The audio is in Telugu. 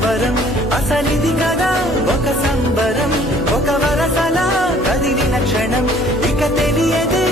కలవరం అసలిది కదా ఒక సంబరం ఒక వరసలా కదిలిన క్షణం ఇక తెలియదే